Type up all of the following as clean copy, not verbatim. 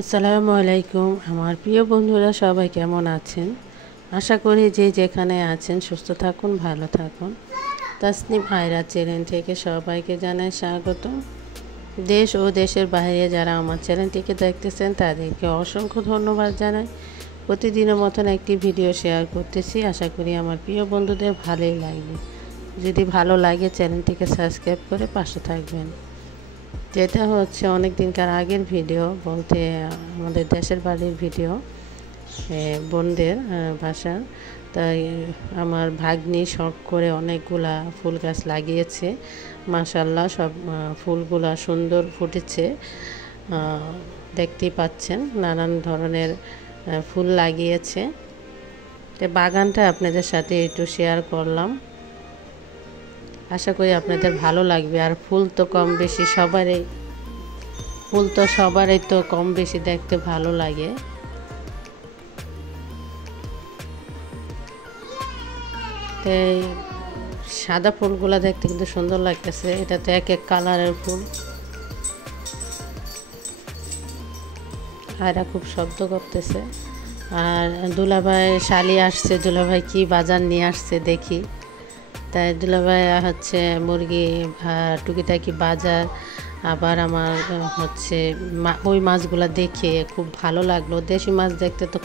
আসসালামু আলাইকুম আমার প্রিয় বন্ধুরা সবাই কেমন আছেন। আশা করি যে যেখানে আছেন সুস্থ থাকুন, ভালো থাকুন। তাসনিম আয়রা চ্যানেল থেকে সবাইকে জানাই স্বাগত। দেশ ও দেশের বাইরে যারা আমার চ্যানেলটিকে দেখতেছেন তাদেরকে অসংখ্য ধন্যবাদ জানাই। প্রতিদিনের মতন একটি ভিডিও শেয়ার করতেছি, আশা করি আমার প্রিয় বন্ধুদের ভালোই লাগবে। যদি ভালো লাগে চ্যানেলটিকে সাবস্ক্রাইব করে পাশে থাকবেন। যেটা হচ্ছে অনেক দিনকার আগের ভিডিও, বলতে আমাদের দেশের বাড়ির ভিডিও, বোনদের ভাষা। তাই আমার ভাগ্নি শখ করে অনেকগুলা ফুল গাছ লাগিয়েছে। মাশাআল্লাহ সব ফুলগুলা সুন্দর ফুটেছে, দেখতেই পাচ্ছেন নানান ধরনের ফুল লাগিয়েছে। তো বাগানটা আপনাদের সাথে একটু শেয়ার করলাম, আশা করি আপনাদের ভালো লাগবে। আর ফুল তো কম বেশি সবারই তো কম বেশি দেখতে ভালো লাগে। তো সাদা ফুলগুলো দেখতে কিন্তু সুন্দর লাগতেছে, এটা তো এক এক কালারের ফুল। আর খুব শব্দ করতেছে। আর দুলাভাই শালি আসছে, দুলাভাই কি বাজার নিয়ে আসছে দেখি। তাই দুলাভাই হচ্ছে মুরগি টুকিটাকি বাজার, আবার আমার হচ্ছে ওই মাছগুলো দেখে খুব ভালো লাগলো। দেশি মাছ দেখতে তো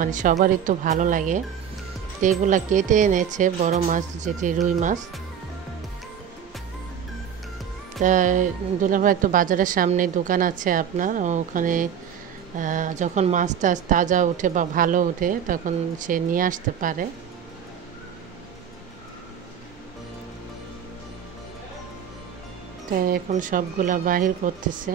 মানে সবারই তো ভালো লাগে। তো এগুলা কেটে এনেছে, বড় মাছ যেটি রুই মাছ। তাই দুলাভাই তো বাজারের সামনে দোকান আছে আপনার, ওখানে যখন মাছটা তাজা ওঠে বা ভালো ওঠে তখন সে নিয়ে আসতে পারে। তাই এখন সবগুলা বাহির করতেছে।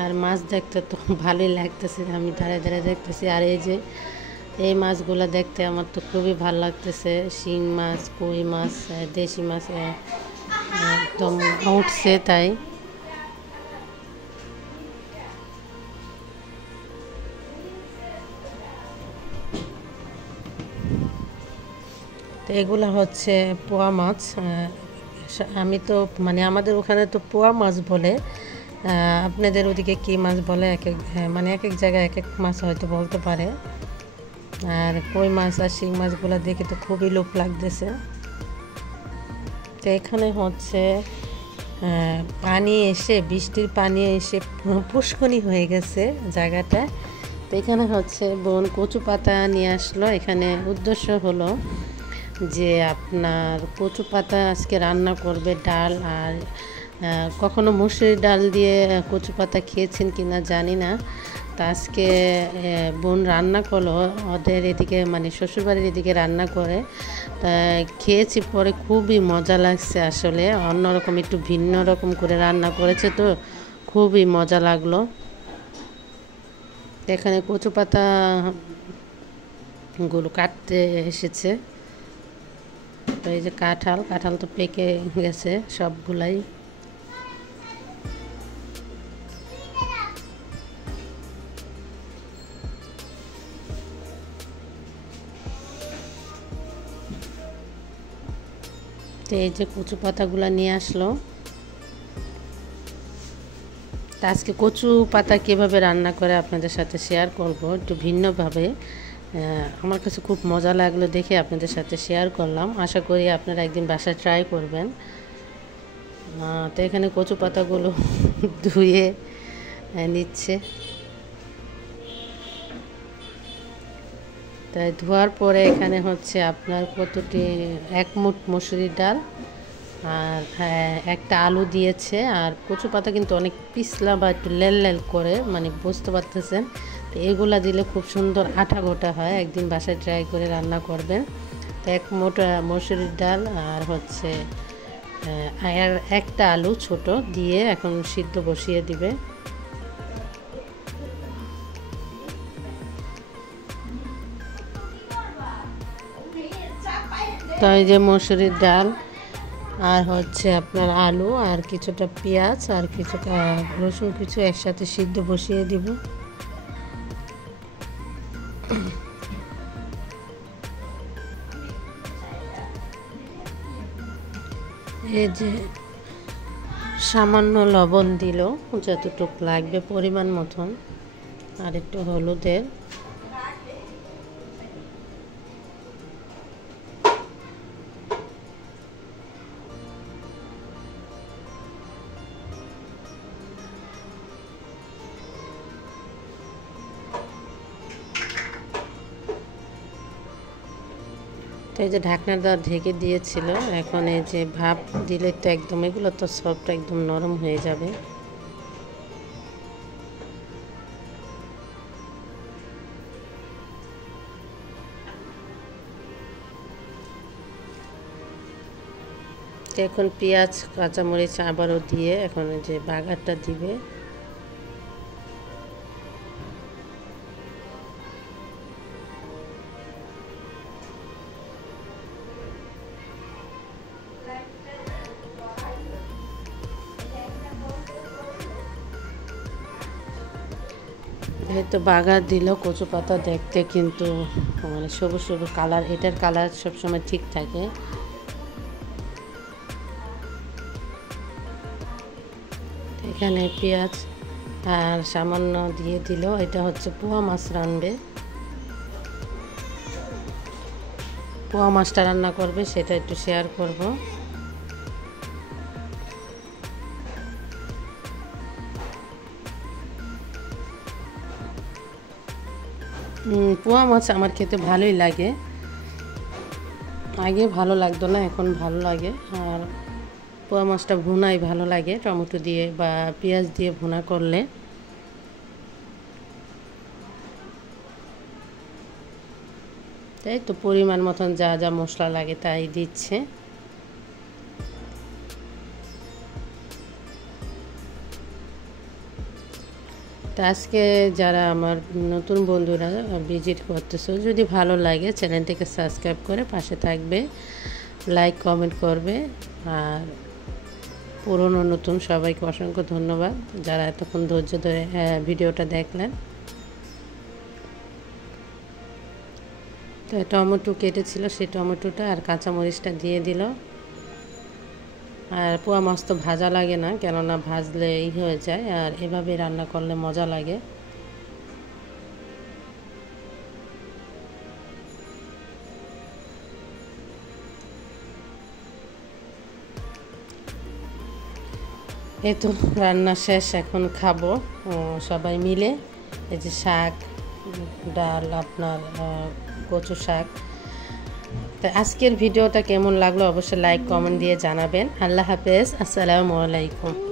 আর মাছ দেখতে তো ভালোই লাগতেছে, আমি ধারে ধারে দেখতেছি। আর এই মাছগুলো দেখতে আমার তো খুবই ভালো লাগতেছে। শিং মাছ, কই মাছ, দেশি মাছ একদম উঠছে। তাই তো এগুলো হচ্ছে পোয়া মাছ। আমি তো মানে আমাদের ওখানে তো পোয়া মাছ বলে, আপনাদের ওদিকে কী মাছ বলে মানে এক এক জায়গায় এক এক মাছ হয়তো বলতে পারে। আর কই মাছ আর শিং মাছগুলো দেখে তো খুবই লোভ লাগতেছে। তো এখানে হচ্ছে পানি এসে, বৃষ্টির পানি এসে পুষ্কনি হয়ে গেছে জায়গাটা। তো এখানে হচ্ছে বোন কচু পাতা নিয়ে আসলো। এখানে উদ্দেশ্য হলো যে আপনার কচু পাতা আজকে রান্না করবে ডাল। আর কখনো মসুর ডাল দিয়ে কচু পাতা খেয়েছেন কিনা জানি না। তা আজকে বোন রান্না করলো ওদের এদিকে, মানে শ্বশুরবাড়ির এদিকে রান্না করে। তা খেয়েছি, পরে খুবই মজা লাগছে। আসলে অন্যরকম, একটু ভিন্ন রকম করে রান্না করেছে, তো খুবই মজা লাগলো। এখানে কচু পাতাগুলো কাটতে এসেছে। তো এই যে কাঁঠাল তো পেকে গেছে সবগুলাই। তো এই যে কচু পাতাগুলো নিয়ে আসলো। তা আজকে কচু পাতা কীভাবে রান্না করে আপনাদের সাথে শেয়ার করব একটু ভিন্নভাবে। আমার কাছে খুব মজা লাগলো দেখে আপনাদের সাথে শেয়ার করলাম। আশা করি আপনারা একদিন বাসায় ট্রাই করবেন। তো এখানে কচু পাতাগুলো ধুয়ে নিচ্ছে। তাই ধোয়ার পরে এখানে হচ্ছে আপনার কতটি, এক মুঠ মসুরির ডাল আর একটা আলু দিয়েছে। আর কচু পাতা কিন্তু অনেক পিছলা বা একটু লেল করে, মানে বুঝতে পারতেছেন। তো এগুলা দিলে খুব সুন্দর আঠা গোটা হয়, একদিন বাসায় ট্রাই করে রান্না করবেন। তো এক মুঠ মসুরির ডাল আর হচ্ছে আর একটা আলু ছোট দিয়ে এখন সিদ্ধ বসিয়ে দিবে। তো এই যে মসুরির ডাল আর হচ্ছে আপনার আলু আর কিছুটা পেঁয়াজ আর কিছুটা রসুন কিছু একসাথে সিদ্ধ বসিয়ে দিব। এই যে সামান্য লবণ দিল, যতটুকু লাগবে পরিমাণ মতন, আর একটু হলুদের। এই যে ঢাকনার দ্বারা ঢেকে দিয়েছিল, এখন এই যে ভাপ দিলে তো একদম এগুলো তো সফট একদম নরম হয়ে যাবে। এখন পেঁয়াজ কাঁচামরিচ আবারও দিয়ে এখন যে বাগারটা দিবে। তো বাগার দিল, কচু পাতা দেখতে কিন্তু মানে সবুজ সবুজ কালার, এটার কালার সবসময় ঠিক থাকে। এখানে পেঁয়াজ আর সামান্য দিয়ে দিল। এটা হচ্ছে পোয়া মাছ রানবে, পোয়া মাছটা রান্না করবে, সেটা একটু শেয়ার করব। পোয়া মাছ আমার খেতে ভালোই লাগে, আগে ভালো লাগতো না, এখন ভালো লাগে। আর পোয়া মাছটা ভুনাই ভালো লাগে, টমেটো দিয়ে বা পেঁয়াজ দিয়ে ভুনা করলে। তাই তো পরিমাণ মতন যা যা মশলা লাগে তাই দিচ্ছে। তো আজকে যারা আমার নতুন বন্ধুরা ভিজিট করতেছো, যদি ভালো লাগে চ্যানেলটিকে সাবস্ক্রাইব করে পাশে থাকবে, লাইক কমেন্ট করবে। আর পুরনো নতুন সবাইকে অসংখ্য ধন্যবাদ যারা এতক্ষণ ধৈর্য ধরে ভিডিওটা দেখলেন। তো টমেটো কেটেছিল, সেই টমেটোটা আর কাঁচামরিচটা দিয়ে দিল। আর পোয়া মাছ তো ভাজা লাগে না, কেননা ভাজলে হয়ে যায়, আর এভাবে রান্না করলে মজা লাগে। এই তো রান্না শেষ, এখন খাবো সবাই মিলে। এই যে শাক, ডাল, আপনার কচু শাক। তো আজকের ভিডিওটা কেমন লাগলো অবশ্যই লাইক কমেন্ট দিয়ে জানাবেন। আল্লাহ হাফেজ, আসসালামু আলাইকুম।